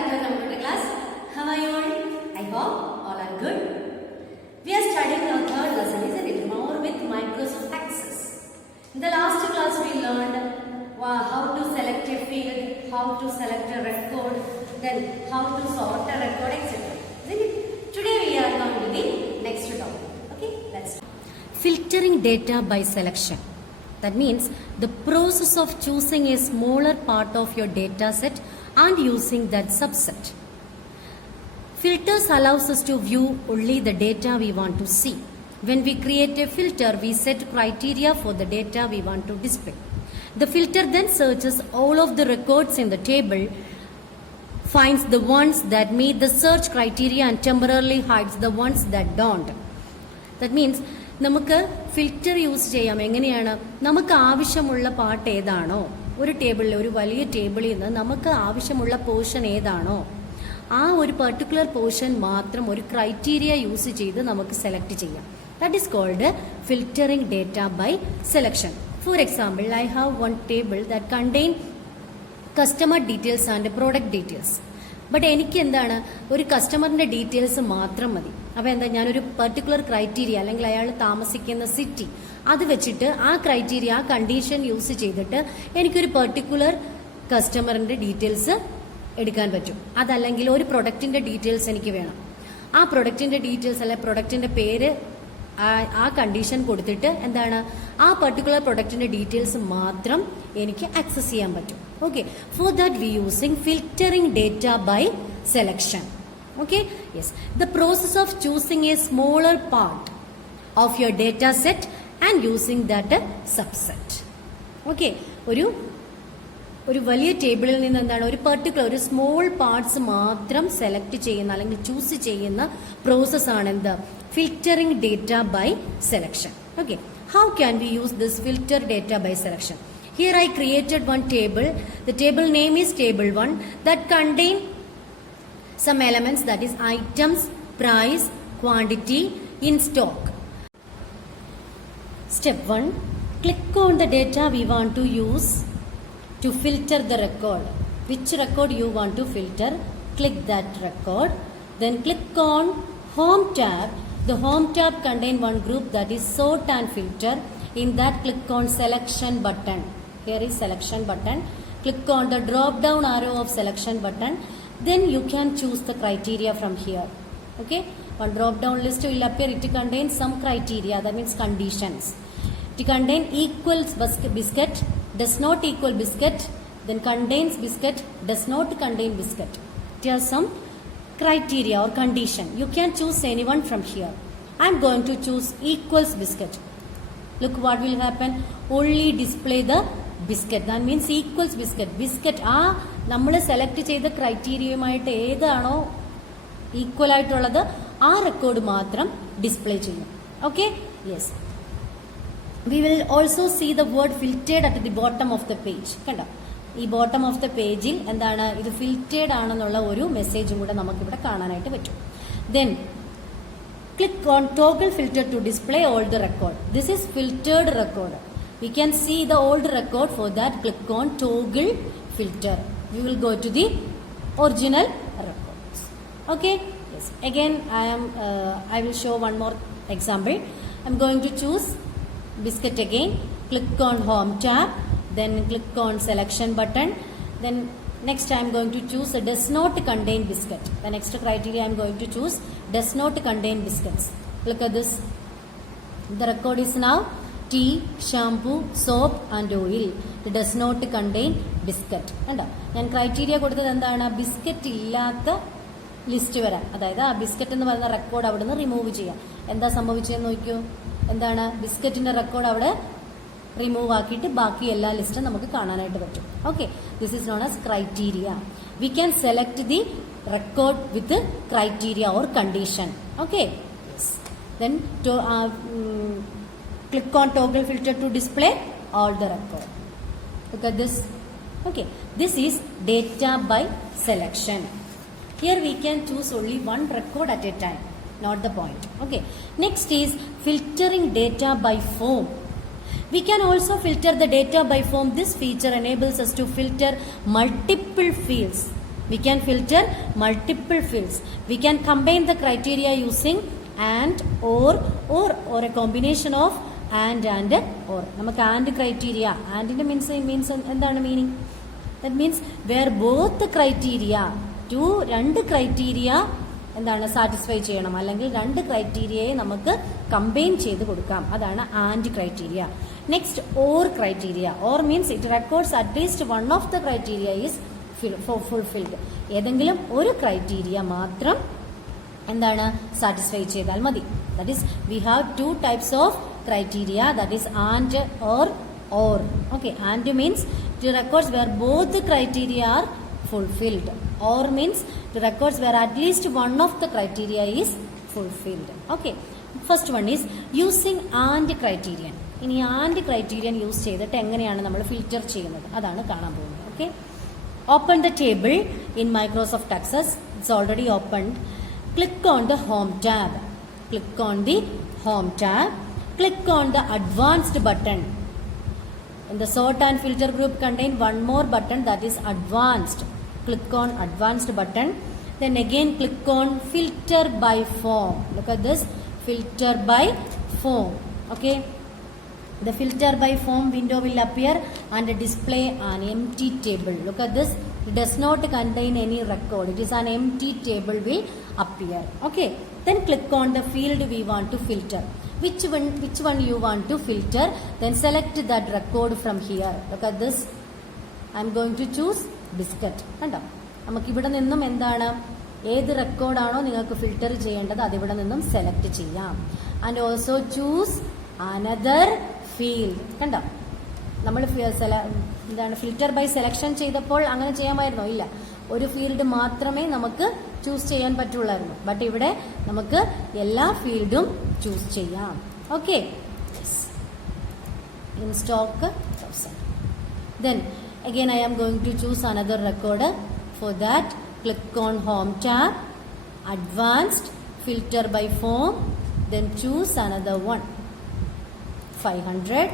back to our computer class. How are you all? I hope all are good. We are studying our third lesson, isn't it? More with Microsoft Access. In the last class we learned how to select a field, how to select a record, then how to sort a record, etc. Isn't it? Today we are going to the next topic. Okay, let's start. Filtering data by selection. That means the process of choosing a smaller part of your data set and using that subset. Filters allows us to view only the data we want to see. When we create a filter, we set criteria for the data we want to display. The filter then searches all of the records in the table, finds the ones that meet the search criteria and temporarily hides the ones that don't. That means നമുക്ക് filter use ചെയ്യാം. എങ്ങനെയാണ്? നമുക്ക് ആവശ്യമുള്ള പാർട്ട് ഏതാണോ, ഒരു ടേബിളിൽ, ഒരു വലിയ ടേബിളിൽ നിന്ന് നമുക്ക് ആവശ്യമുള്ള പോർഷൻ ഏതാണോ ആ ഒരു പെർട്ടിക്കുലർ പോർഷൻ മാത്രം ഒരു ക്രൈറ്റീരിയ യൂസ് ചെയ്ത് നമുക്ക് സെലക്ട് ചെയ്യാം. That is called filtering data by selection. For example, I have one table that contain customer details and product details. But എനിക്ക് എന്താണ്, ഒരു കസ്റ്റമറിന്റെ ഡീറ്റെയിൽസ് മാത്രം മതി. അപ്പോൾ എന്താ, ഞാനൊരു പെർട്ടിക്കുലർ ക്രൈറ്റീരിയ അല്ലെങ്കിൽ അയാൾ താമസിക്കുന്ന സിറ്റി അത് വെച്ചിട്ട് ആ ക്രൈറ്റീരിയ, ആ കണ്ടീഷൻ യൂസ് ചെയ്തിട്ട് എനിക്കൊരു പെർട്ടിക്കുലർ കസ്റ്റമറിന്റെ ഡീറ്റെയിൽസ് എടുക്കാൻ പറ്റും. അതല്ലെങ്കിൽ ഒരു പ്രൊഡക്റ്റിന്റെ ഡീറ്റെയിൽസ് എനിക്ക് വേണം. ആ പ്രൊഡക്റ്റിന്റെ ഡീറ്റെയിൽസ് അല്ലെ പ്രൊഡക്റ്റിന്റെ പേര് ആ കണ്ടീഷൻ കൊടുത്തിട്ട് എന്താണ്, ആ പെർട്ടിക്കുലർ പ്രൊഡക്റ്റിന്റെ ഡീറ്റെയിൽസ് മാത്രം എനിക്ക് ആക്സസ് ചെയ്യാൻ പറ്റും. Okay, for that we using filtering data by selection. Okay, yes, the process of choosing a smaller part of your data set and using that subset. Okay, ഒരു വലിയ ടേബിളിൽ നിന്ന് എന്താണ്, ഒരു പെർട്ടിക്കുലർ ഒരു സ്മോൾ പാർട്സ് മാത്രം സെലക്ട് ചെയ്യുന്ന അല്ലെങ്കിൽ ചൂസ് ചെയ്യുന്ന പ്രോസസ്സാണ് എന്ത്, filtering data by selection. Okay, how can we use this filter data by selection? Here I created one table. The table name is table 1 that contain some elements, that is items, price, quantity in stock. Step 1, click on the data we want to use to filter the record. Which record you want to filter, click that record. Then click on home tab. The home tab contain one group, that is sort and filter. In that, click on selection button. Here is selection button. Click on the drop down arrow of selection button. Then you can choose the criteria from here. Okay, one drop down list will appear. It contains some criteria, that means conditions. It contains equals biscuit, does not equal biscuit, then contains biscuit, does not contain biscuit. It has some criteria or condition. You can choose anyone from here. I am going to choose equals biscuit. Look what will happen, only display the biscuit. That means equals biscuit. Biscuit ആ നമ്മൾ സെലക്ട് ചെയ്ത ക്രൈറ്റീരിയയുമായിട്ട് ഏതാണോ ഈക്വൽ ആയിട്ടുള്ളത് ആ റെക്കോർഡ് മാത്രം display ചെയ്യും. Okay, yes, we will also see the word filtered at the bottom of the page. കണ്ടോ, ഈ ബോട്ടം ഓഫ് ദ പേജിൽ എന്താണ്, ഇത് ഫിൽറ്റേഡ് ആണെന്നുള്ള ഒരു മെസ്സേജും കൂടെ നമുക്കിവിടെ കാണാനായിട്ട് പറ്റും. Then click on toggle filter to display all the record. This is filtered record. We can see the old record. For that, click on toggle filter. We will go to the original records. Okay, yes, again I will show one more example. I'm going to choose biscuit again. Click on home tab, then click on selection button. Then next I am going to choose does not contain biscuit. The next criteria I am going to choose does not contain biscuits. Look at this. The record is now tea, shampoo, soap and oil. It does not contain biscuit. കണ്ടോ, ഞാൻ ക്രൈറ്റീരിയ കൊടുത്തത് എന്താണ്, ബിസ്ക്കറ്റ് ഇല്ലാത്ത ലിസ്റ്റ് വരാൻ. അതായത് ആ ബിസ്ക്കറ്റ് എന്ന് പറയുന്ന റെക്കോർഡ് അവിടെ നിന്ന് റിമൂവ് ചെയ്യാം. എന്താ സംഭവിച്ചതെന്ന് നോക്കൂ, എന്താണ്, ബിസ്ക്കറ്റിന്റെ റെക്കോർഡ് അവിടെ റിമൂവ് ആക്കിയിട്ട് ബാക്കി എല്ലാ ലിസ്റ്റും നമുക്ക് കാണാനായിട്ട് പറ്റും. Okay, this is known as criteria. We can select the record with criteria or condition. Okay, then click on toggle filter to display all the record. Look at this. Okay, this is data by selection. Here we can choose only one record at a time, not the point. Okay, next is filtering data by form. We can also filter the data by form. This feature enables us to filter multiple fields We can filter multiple fields. We can combine the criteria using and, or a combination of and or. നമുക്ക് and criteria. And means എന്താണ് meaning? That means where both the criteria, രണ്ട് criteria എന്താണ് satisfy ചെയ്യണം, അല്ലെങ്കിൽ രണ്ട് ക്രൈറ്റീരിയയെ നമുക്ക് combine ചെയ്ത് കൊടുക്കാം. അതാണ് and criteria. Next or criteria. Or means it records at least one of the criteria is fulfilled. ഏതെങ്കിലും ഒരു ക്രൈറ്റീരിയ മാത്രം എന്താണ് സാറ്റിസ്ഫൈ ചെയ്താൽ മതി. That is we have two types of criteria, that is and or. Okay, and means it records where both the criteria are fulfilled. Or means to records where at least one of the criteria is fulfilled. Okay, first one is using and criterion. ഇനി and criterion use ചെയ്തിട്ട് എങ്ങനെയാണ് നമ്മൾ ഫിൽറ്റർ ചെയ്യുന്നത് അതാണ് കാണാൻ പോകുന്നത്. Okay, open the table in Microsoft access. It's already opened. Click on the home tab. Click on the home tab. Click on the advanced button. In the sort and filter group contain one more button, that is advanced. Click on advanced button. Then again click on filter by form. Look at this, filter by form. Okay, the filter by form window will appear and display an empty table. Look at this, it does not contain any record. It is an empty table will appear. Okay, then click on the field we want to filter. Which one you want to filter, then select that record from here. Look at this, I am going to choose biscuit. കണ്ടോ, നമുക്ക് ഇവിടെ നിന്നും എന്താണ് ഏത് റെക്കോർഡാണോ നിങ്ങൾക്ക് ഫിൽറ്റർ ചെയ്യേണ്ടത് അത് ഇവിടെ നിന്നും സെലക്ട് ചെയ്യാം. And also choose another field. കണ്ടോ, നമ്മൾ എന്താണ് ഫിൽറ്റർ ബൈ സെലക്ഷൻ ചെയ്തപ്പോൾ അങ്ങനെ ചെയ്യാമായിരുന്നോ? ഇല്ല, ഒരു ഫീൽഡ് മാത്രമേ നമുക്ക് ചൂസ് ചെയ്യാൻ പറ്റുള്ളായിരുന്നു. ബട്ട് ഇവിടെ നമുക്ക് എല്ലാ ഫീൽഡും ചൂസ് ചെയ്യാം. Okay, in stock 1000. Then again I am going to choose another record. For that click on home tab, advanced, filter by form, then choose another one. 500,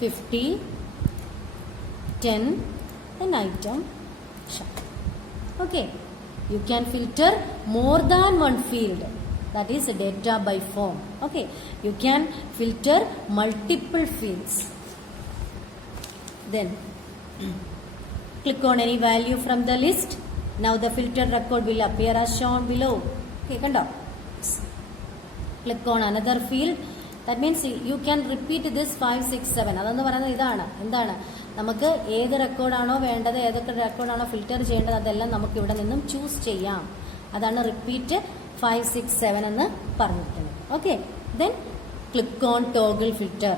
50, 10, an item shop. Okay, you can filter more than one field, that is data by form. Okay, you can filter multiple fields. Then click on any value from the list. Now the filter record will appear as shown below. Okay, kando. Click on another field. That means you can repeat this 5, 6, 7. അതെന്ന് പറയുന്നത് ഇതാണ്, എന്താണ് നമുക്ക് ഏത് റെക്കോർഡാണോ വേണ്ടത്, ഏതൊക്കെ റെക്കോർഡാണോ ഫിൽറ്റർ ചെയ്യേണ്ടത് അതെല്ലാം നമുക്ക് ഇവിടെ നിന്നും ചൂസ് ചെയ്യാം. അതാണ് റിപ്പീറ്റ് 5, 6, 7 എന്ന് പറഞ്ഞിരിക്കുന്നത്. Okay, then click on toggle filter.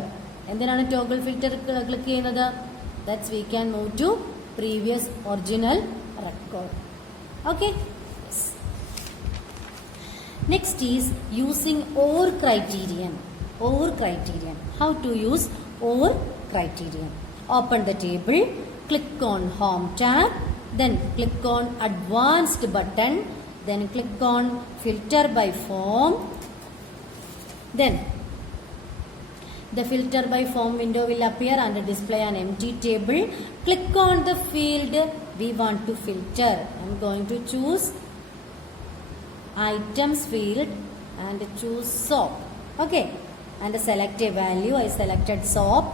എന്തിനാണ് ടോഗിൾ ഫിൽറ്റർ ക്ലിക്ക് ചെയ്യുന്നത്? That's we can move to previous original record. Okay, next is using or criterion. Or criterion. How to use or criterion? Open the table, click on home tab, then click on advanced button, then click on filter by form. Then the filter by form window will appear and display an empty table. Click on the field we want to filter. I am going to choose items field and choose soap. Okay, and select a value. I selected soap.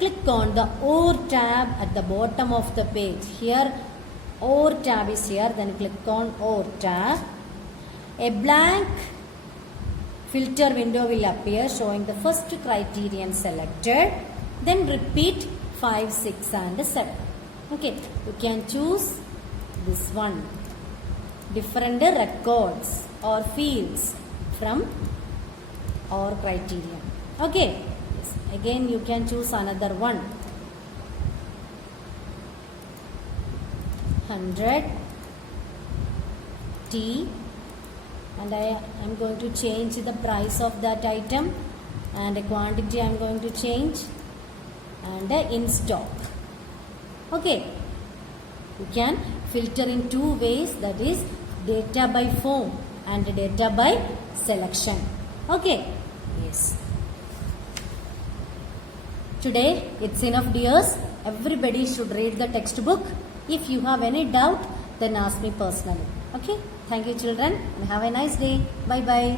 Click on the OR tab at the bottom of the page. Here OR tab is here, then click on OR tab. A blank filter window will appear showing the first criterion selected. Then repeat 5, 6 and 7. Okay, you can choose this one, different records or fields from or criterion. Okay, yes. Again you can choose another one. 100 T, and I am going to change the price of that item, and the quantity I am going to change, and in stock. Okay, you can filter in two ways, that is data by form and data by selection. Okay, yes. Today it's enough, dears. Everybody should read the textbook. If you have any doubt, then ask me personally. Okay? Thank you, children, and have a nice day. Bye bye.